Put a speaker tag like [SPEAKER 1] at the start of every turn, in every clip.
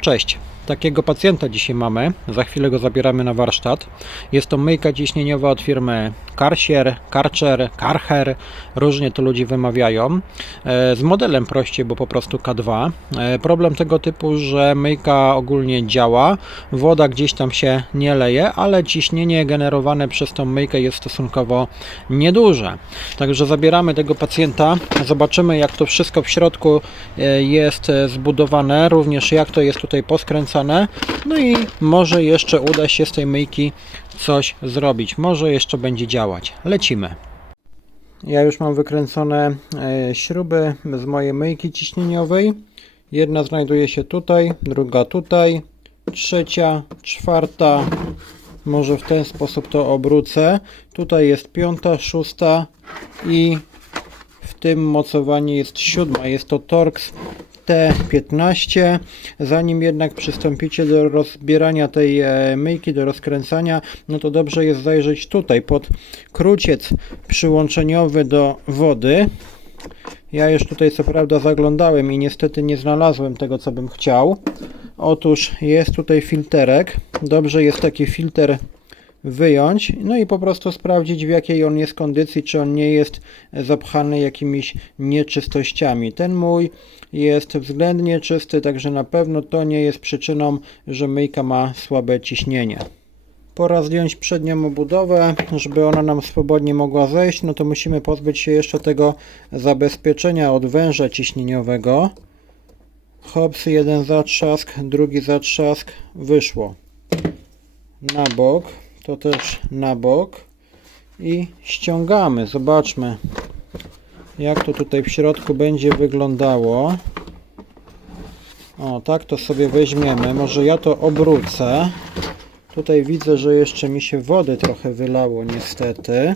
[SPEAKER 1] Cześć. Takiego pacjenta dzisiaj mamy. Za chwilę go zabieramy na warsztat. Jest to myjka ciśnieniowa od firmy Karsier, Karcher, Karcher. Różnie to ludzie wymawiają. E, Z modelem prościej, bo po prostu K2. E, Problem tego typu, że myjka ogólnie działa. Woda gdzieś tam się nie leje, ale ciśnienie generowane przez tą myjkę jest stosunkowo nieduże. Także zabieramy tego pacjenta. Zobaczymy jak to wszystko w środku e, jest zbudowane, również jak to jest tutaj poskręcane. No i może jeszcze uda się z tej myjki coś zrobić. Może jeszcze będzie działać. Lecimy. Ja już mam wykręcone e, śruby z mojej myjki ciśnieniowej. Jedna znajduje się tutaj, druga tutaj, trzecia, czwarta. Może w ten sposób to obrócę. Tutaj jest piąta, szósta i w tym mocowaniu jest siódma. Jest to Torx T15. Zanim jednak przystąpicie do rozbierania tej e, myjki, do rozkręcania, no to dobrze jest zajrzeć tutaj pod kruciec przyłączeniowy do wody. Ja już tutaj co prawda zaglądałem i niestety nie znalazłem tego, co bym chciał. Otóż jest tutaj filterek. Dobrze jest taki filtr wyjąć, no i po prostu sprawdzić w jakiej on jest kondycji, czy on nie jest zapchany jakimiś nieczystościami. Ten mój jest względnie czysty, także na pewno to nie jest przyczyną, że myjka ma słabe ciśnienie. Pora zdjąć przednią obudowę, żeby ona nam swobodnie mogła zejść, no to musimy pozbyć się jeszcze tego zabezpieczenia od węża ciśnieniowego. Hops, jeden zatrzask, drugi zatrzask, wyszło. Na bok, to też na bok i ściągamy. Zobaczmy, jak to tutaj w środku będzie wyglądało. O, tak to sobie weźmiemy. Może ja to obrócę. Tutaj widzę, że jeszcze mi się wody trochę wylało niestety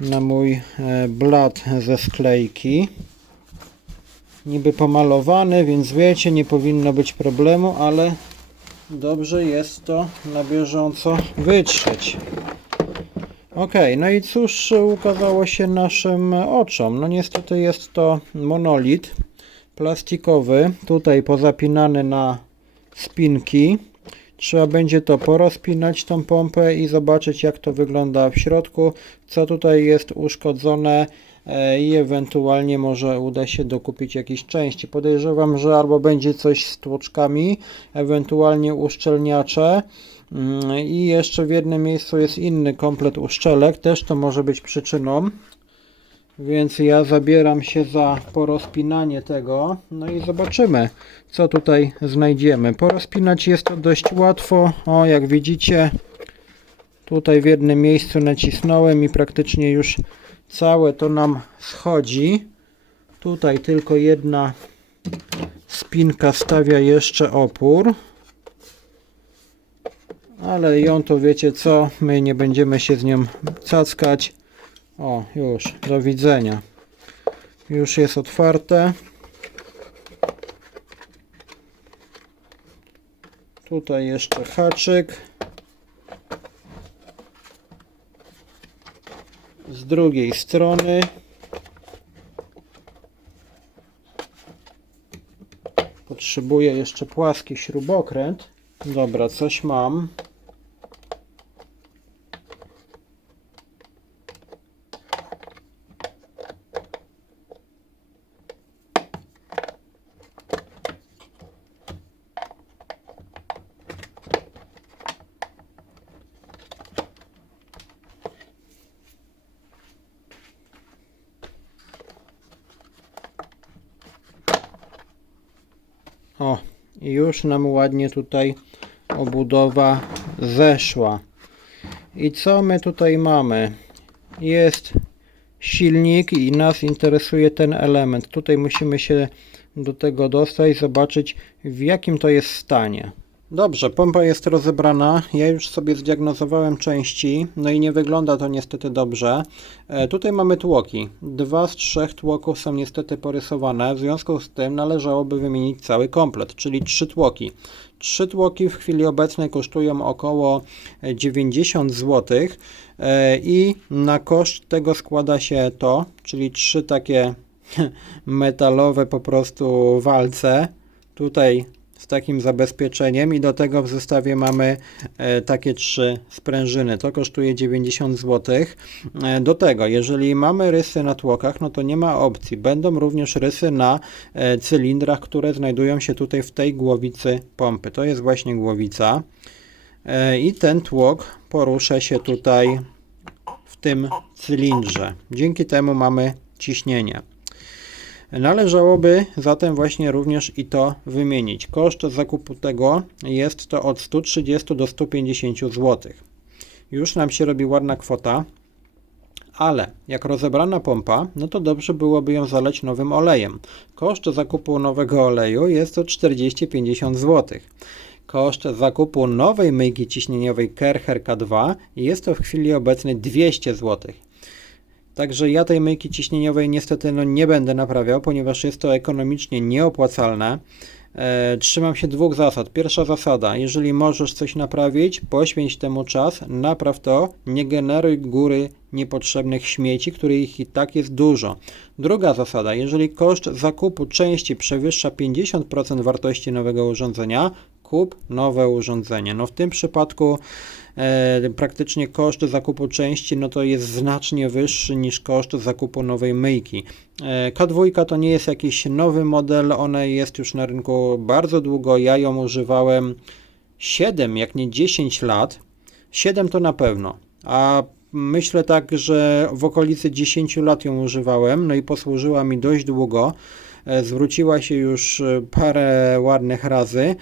[SPEAKER 1] na mój e, blat ze sklejki. Niby pomalowany, więc wiecie, nie powinno być problemu, ale dobrze jest to na bieżąco wytrzeć. Ok, no i cóż ukazało się naszym oczom? No niestety jest to monolit plastikowy, tutaj pozapinany na spinki. Trzeba będzie to porozpinać tą pompę i zobaczyć jak to wygląda w środku, co tutaj jest uszkodzone i ewentualnie może uda się dokupić jakieś części. Podejrzewam, że albo będzie coś z tłoczkami, ewentualnie uszczelniacze Mm, i jeszcze w jednym miejscu jest inny komplet uszczelek, też to może być przyczyną. Więc ja zabieram się za porozpinanie tego, no i zobaczymy, co tutaj znajdziemy. Porozpinać jest to dość łatwo. O, jak widzicie, tutaj w jednym miejscu nacisnąłem i praktycznie już całe to nam schodzi. Tutaj tylko jedna spinka stawia jeszcze opór. Ale ją to wiecie co, my nie będziemy się z nią cackać. O, już, do widzenia. Już jest otwarte. Tutaj jeszcze haczyk. Z drugiej strony. Potrzebuję jeszcze płaski śrubokręt. Dobra, coś mam. O, już nam ładnie tutaj obudowa zeszła. I co my tutaj mamy? Jest silnik i nas interesuje ten element. Tutaj musimy się do tego dostać, zobaczyć w jakim to jest stanie. Dobrze, pompa jest rozebrana. Ja już sobie zdiagnozowałem części, no i nie wygląda to niestety dobrze. E, tutaj mamy tłoki. Dwa z trzech tłoków są niestety porysowane, w związku z tym należałoby wymienić cały komplet, czyli trzy tłoki. Trzy tłoki w chwili obecnej kosztują około 90 zł e, i na koszt tego składa się to, czyli trzy takie metalowe po prostu walce. Tutaj z takim zabezpieczeniem i do tego w zestawie mamy e, takie trzy sprężyny. To kosztuje 90 zł. E, do tego, jeżeli mamy rysy na tłokach, no to nie ma opcji. Będą również rysy na e, cylindrach, które znajdują się tutaj w tej głowicy pompy. To jest właśnie głowica. I ten tłok porusza się tutaj w tym cylindrze. Dzięki temu mamy ciśnienie. Należałoby zatem właśnie również i to wymienić. Koszt zakupu tego jest to od 130 do 150 zł. Już nam się robi ładna kwota, ale jak rozebrana pompa, no to dobrze byłoby ją zaleć nowym olejem. Koszt zakupu nowego oleju jest to 40-50 zł. Koszt zakupu nowej myjki ciśnieniowej Kercher K2 jest to w chwili obecnej 200 zł. Także ja tej myjki ciśnieniowej niestety no, nie będę naprawiał, ponieważ jest to ekonomicznie nieopłacalne. E, trzymam się dwóch zasad. Pierwsza zasada, jeżeli możesz coś naprawić, poświęć temu czas, napraw to, nie generuj góry niepotrzebnych śmieci, których i tak jest dużo. Druga zasada, jeżeli koszt zakupu części przewyższa 50% wartości nowego urządzenia, kup nowe urządzenie. No w tym przypadku e, praktycznie koszt zakupu części no to jest znacznie wyższy niż koszt zakupu nowej myjki. E, K2 to nie jest jakiś nowy model, ona jest już na rynku bardzo długo, ja ją używałem 7, jak nie 10 lat. 7 to na pewno, a myślę tak, że w okolicy 10 lat ją używałem, no i posłużyła mi dość długo. E, Zwróciła się już e, parę ładnych razy,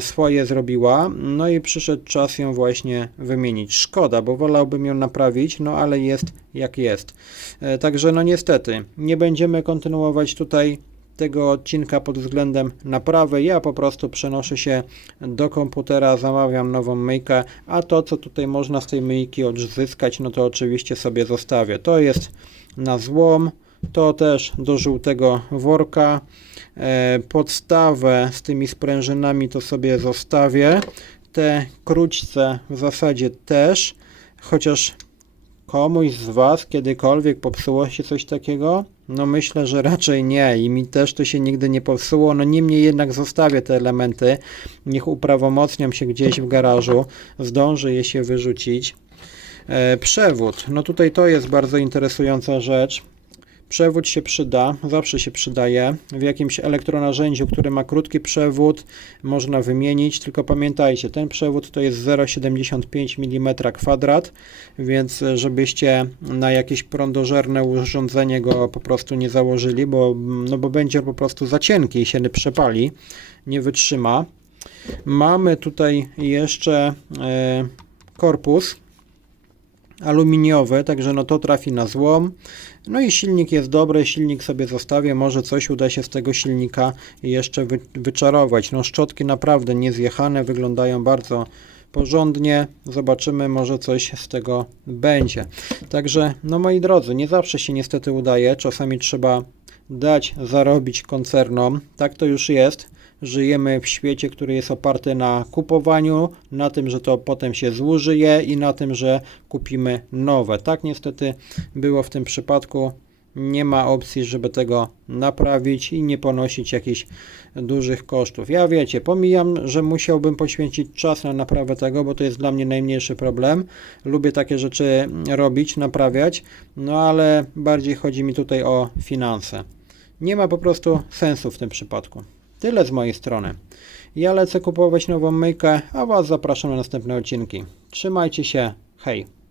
[SPEAKER 1] swoje zrobiła, no i przyszedł czas ją właśnie wymienić. Szkoda, bo wolałbym ją naprawić, no ale jest jak jest. E, Także no niestety, nie będziemy kontynuować tutaj tego odcinka pod względem naprawy. Ja po prostu przenoszę się do komputera, zamawiam nową myjkę, a to co tutaj można z tej myjki odzyskać, no to oczywiście sobie zostawię. To jest na złom, to też do żółtego worka. E, Podstawę z tymi sprężynami to sobie zostawię. Te króćce w zasadzie też, chociaż komuś z Was kiedykolwiek popsuło się coś takiego? No myślę, że raczej nie i mi też to się nigdy nie popsuło. No niemniej jednak zostawię te elementy, niech uprawomocnią się gdzieś w garażu, zdążę je się wyrzucić. E, przewód, no tutaj to jest bardzo interesująca rzecz. Przewód się przyda, zawsze się przydaje. W jakimś elektronarzędziu, który ma krótki przewód, można wymienić, tylko pamiętajcie, ten przewód to jest 0,75 mm kwadrat, więc żebyście na jakieś prądożerne urządzenie go po prostu nie założyli, bo, no bo będzie po prostu za cienki i się przepali, nie wytrzyma. Mamy tutaj jeszcze e, korpus aluminiowy, także no to trafi na złom. No i silnik jest dobry, silnik sobie zostawię, może coś uda się z tego silnika jeszcze wy, wyczarować. No szczotki naprawdę niezjechane, wyglądają bardzo porządnie. Zobaczymy, może coś z tego będzie. Także, no moi drodzy, nie zawsze się niestety udaje, czasami trzeba dać zarobić koncernom. Tak to już jest. Żyjemy w świecie, który jest oparty na kupowaniu, na tym, że to potem się zużyje i na tym, że kupimy nowe. Tak niestety było w tym przypadku. Nie ma opcji, żeby tego naprawić i nie ponosić jakichś dużych kosztów. Ja wiecie, pomijam, że musiałbym poświęcić czas na naprawę tego, bo to jest dla mnie najmniejszy problem. Lubię takie rzeczy robić, naprawiać, no ale bardziej chodzi mi tutaj o finanse. Nie ma po prostu sensu w tym przypadku. Tyle z mojej strony. Ja lecę kupować nową myjkę, a Was zapraszam na następne odcinki. Trzymajcie się, hej!